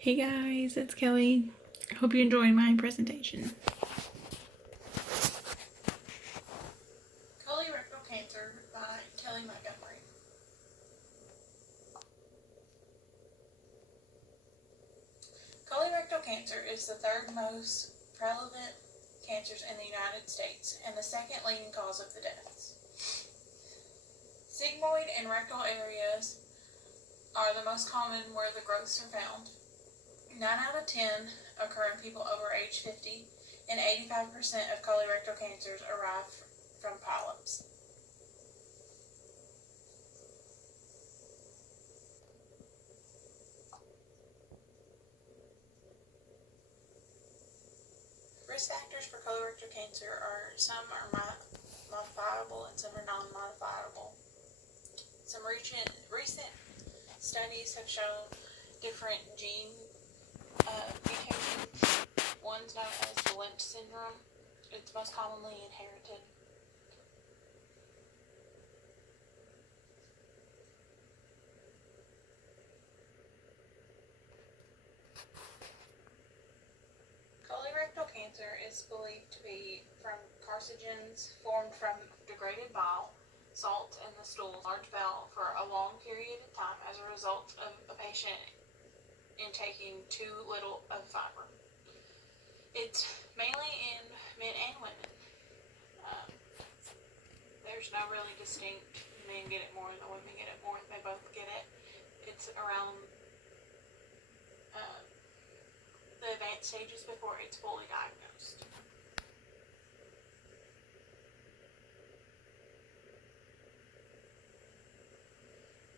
Hey guys, it's Kelly. I hope you enjoy my presentation. Colorectal cancer by Kelly Montgomery. Colorectal cancer is the third most prevalent cancers in the United States and the second leading cause of the deaths. Sigmoid and rectal areas are the most common where the growths are found. 9 out of 10 occur in people over age 50, and 85% of colorectal cancers arise from polyps. Risk factors for colorectal cancer are some are modifiable and some are non-modifiable. Some recent studies have shown different gene mutations. One's known as the Lynch syndrome. It's most commonly inherited. Colorectal cancer is believed to be from carcinogens formed from degraded bile, salts in the stool, large bowel for a long period of time as a result of a patient intaking too little of fiber. It's mainly in men and women. There's no really distinct men get it more and the women get it more. They both get it. It's around the advanced stages before it's fully diagnosed.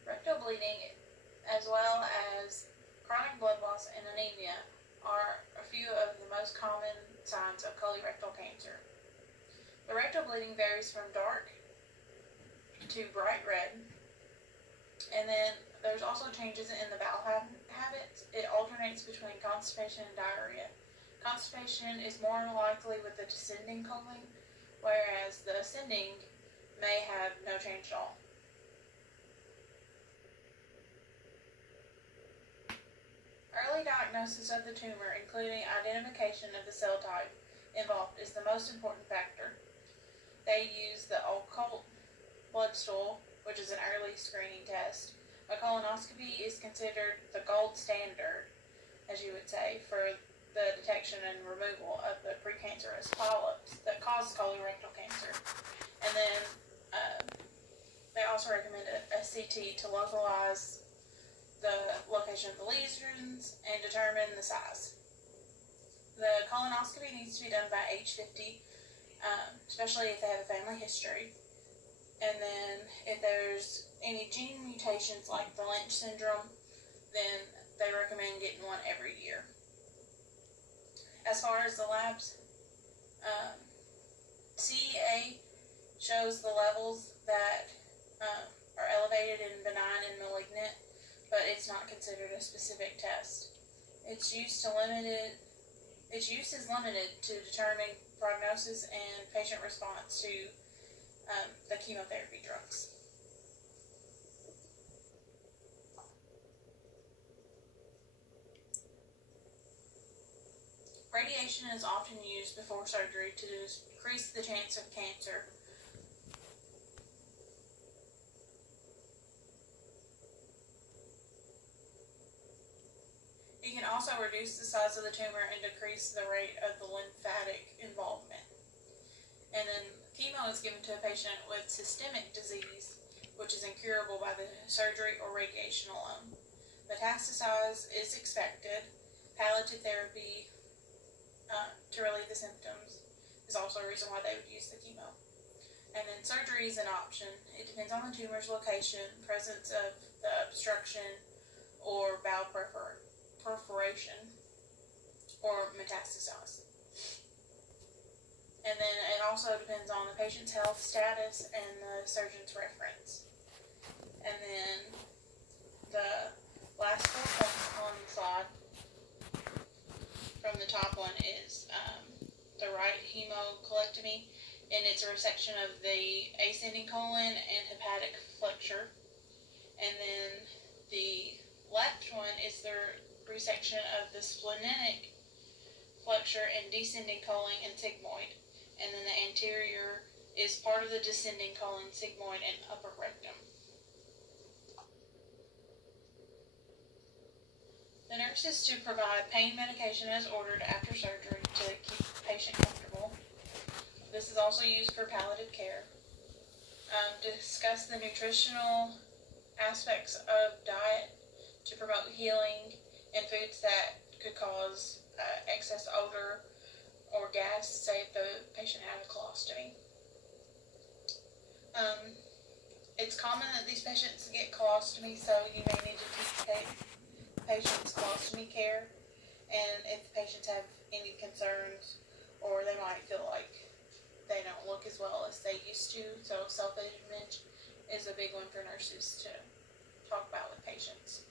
Rectal bleeding, as well as chronic blood loss and anemia, are a few of the most common signs of colorectal cancer. The rectal bleeding varies from dark to bright red, and then there's also changes in the bowel habits. It alternates between constipation and diarrhea. Constipation is more likely with the descending colon, whereas the ascending may have no change at all. Early diagnosis of the tumor, including identification of the cell type involved, is the most important factor. They use the occult blood stool, which is an early screening test. A colonoscopy is considered the gold standard, as you would say, for the detection and removal of the precancerous polyps that cause colorectal cancer. And then they also recommend a CT to localize the location of the lesions and determine the size. The colonoscopy needs to be done by age 50, especially if they have a family history. And then if there's any gene mutations like the Lynch syndrome, then they recommend getting one every year. As far as the labs, CEA shows the levels that are elevated in benign and malignant, but it's not considered a specific test. Its use is limited to determine prognosis and patient response to the chemotherapy drugs. Radiation is often used before surgery to decrease the chance of cancer. It can also reduce the size of the tumor and decrease the rate of the lymphatic involvement. And then chemo is given to a patient with systemic disease, which is incurable by the surgery or radiation alone. Metastasis is expected. Palliative therapy to relieve the symptoms is also a reason why they would use the chemo. And then surgery is an option. It depends on the tumor's location, presence of the obstruction, or bowel perforation, or metastasis. And then it also depends on the patient's health status and the surgeon's reference. And then the last 4 points on the slide from the top one is the right hemocolectomy, and it's a resection of the ascending colon and hepatic flexure. And then the left one is the resection of the splenic flexure and descending colon and sigmoid, and then the anterior is part of the descending colon, sigmoid, and upper rectum. The nurse is to provide pain medication as ordered after surgery to keep the patient comfortable. This is also used for palliative care. Discuss the nutritional aspects of diet to promote healing and foods that could cause excess odor or gas, say if the patient had a colostomy. It's common that these patients get colostomy, so you may need to keep patients' colostomy care, and if the patients have any concerns or they might feel like they don't look as well as they used to, so self-image is a big one for nurses to talk about with patients.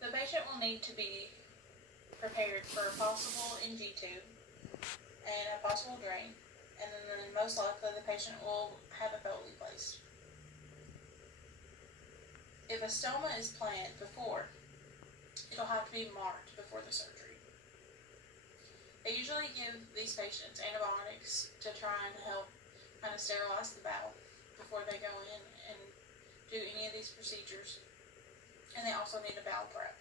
The patient will need to be prepared for a possible NG tube and a possible drain, and then most likely the patient will have a Foley placed. If a stoma is planned before, it'll have to be marked before the surgery. They usually give these patients antibiotics to try and help kind of sterilize the bowel before they go in and do any of these procedures. And they also need a bowel prep.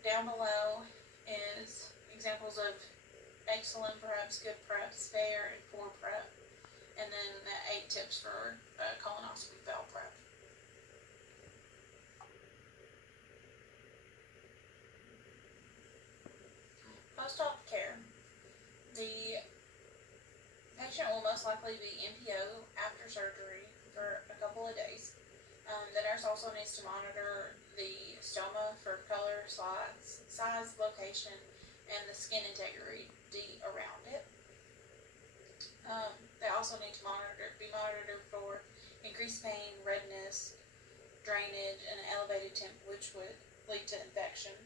Down below is examples of excellent preps, good preps, fair, and poor prep. And then the 8 tips for colonoscopy bowel prep. Post-op care. The patient will most likely be NPO after surgery for a couple of days. The nurse also needs to monitor the stoma for color, size, location, and the skin integrity around it. They also need to be monitored for increased pain, redness, drainage, and an elevated temp, which would lead to infection.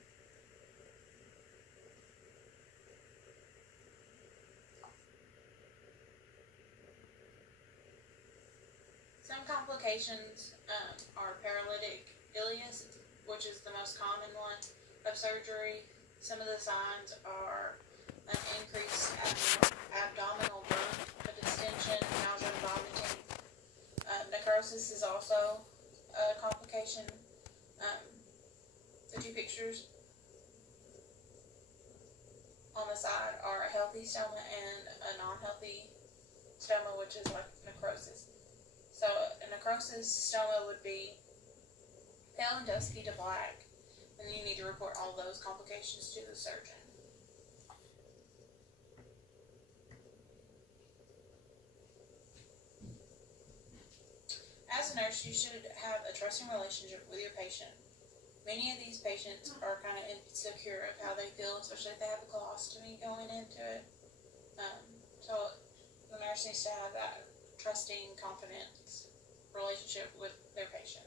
Some complications are paralytic ileus, which is the most common one of surgery. Some of the signs are an increased abdominal burn, a distension, nausea, and vomiting. Necrosis is also a complication. The 2 pictures on the side are a healthy stoma and a non-healthy stoma, which is like necrosis. So a necrosis stoma would be pale and dusky to black, and you need to report all those complications to the surgeon. As a nurse, you should have a trusting relationship with your patient. Many of these patients are kind of insecure of how they feel, especially if they have a colostomy going into it. So the nurse needs to have that trusting, confidence relationship with their patient.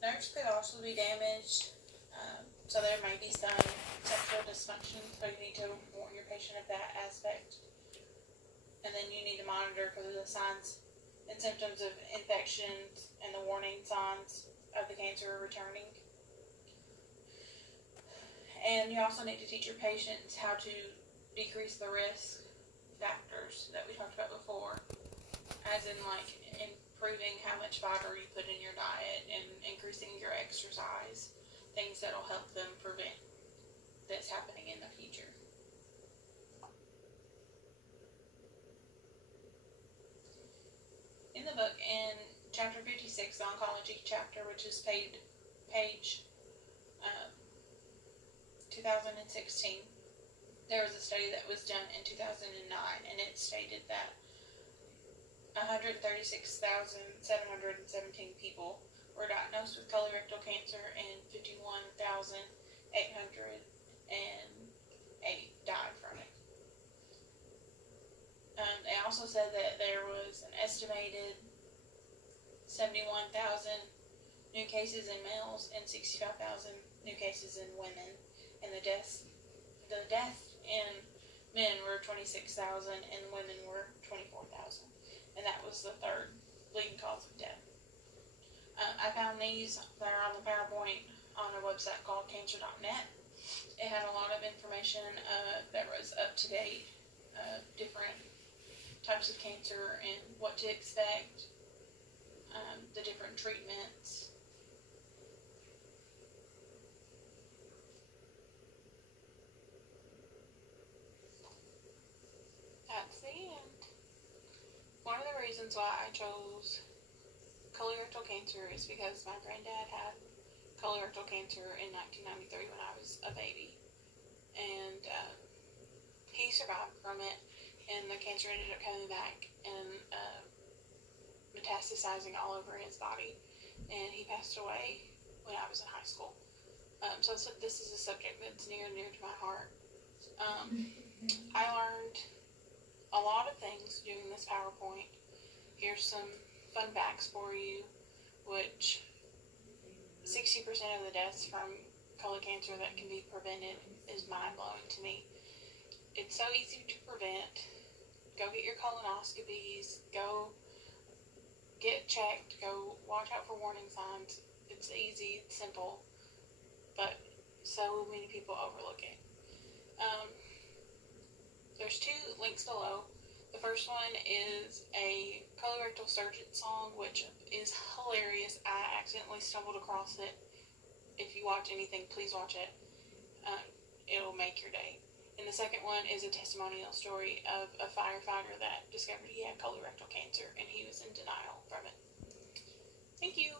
Nerves could also be damaged, so there may be some sexual dysfunction, so you need to warn your patient of that aspect. And then you need to monitor for the signs and symptoms of infections and the warning signs of the cancer returning. And you also need to teach your patients how to decrease the risk factors that we talked about before, as in like improving how much fiber you put in your diet and increasing your exercise, things that'll help them prevent this happening in the future. In the book, in chapter 56, the oncology chapter, which is page 2016, there was a study that was done in 2009, and it stated that 136,717 people were diagnosed with colorectal cancer, and 51,808 died from it. They also said that there was an estimated 71,000 new cases in males and 65,000 new cases in women, and the deaths in men were 26,000 and women were 24,000, and that was the third leading cause of death. I found these. They're on the PowerPoint on a website called cancer.net. It had a lot of information that was up to date, different types of cancer and what to expect, the different treatments. That's the end. One of the reasons why I chose colorectal cancer is because my granddad had colorectal cancer in 1993 when I was a baby, and he survived from it, and the cancer ended up coming back and metastasizing all over his body, and he passed away when I was in high school. So this is a subject that's near and dear to my heart. I learned a lot of things doing this PowerPoint. Here's some fun facts for you, which 60% of the deaths from colon cancer that can be prevented is mind-blowing to me. It's so easy to prevent. Go get your colonoscopies, go get checked, go watch out for warning signs. It's easy, it's simple, but so many people overlook it. There's two links below. The first one is a colorectal surgeon song, which is hilarious. I accidentally stumbled across it. If you watch anything, please watch it. It'll make your day. And the second one is a testimonial story of a firefighter that discovered he had colorectal cancer and he was in denial from it. Thank you.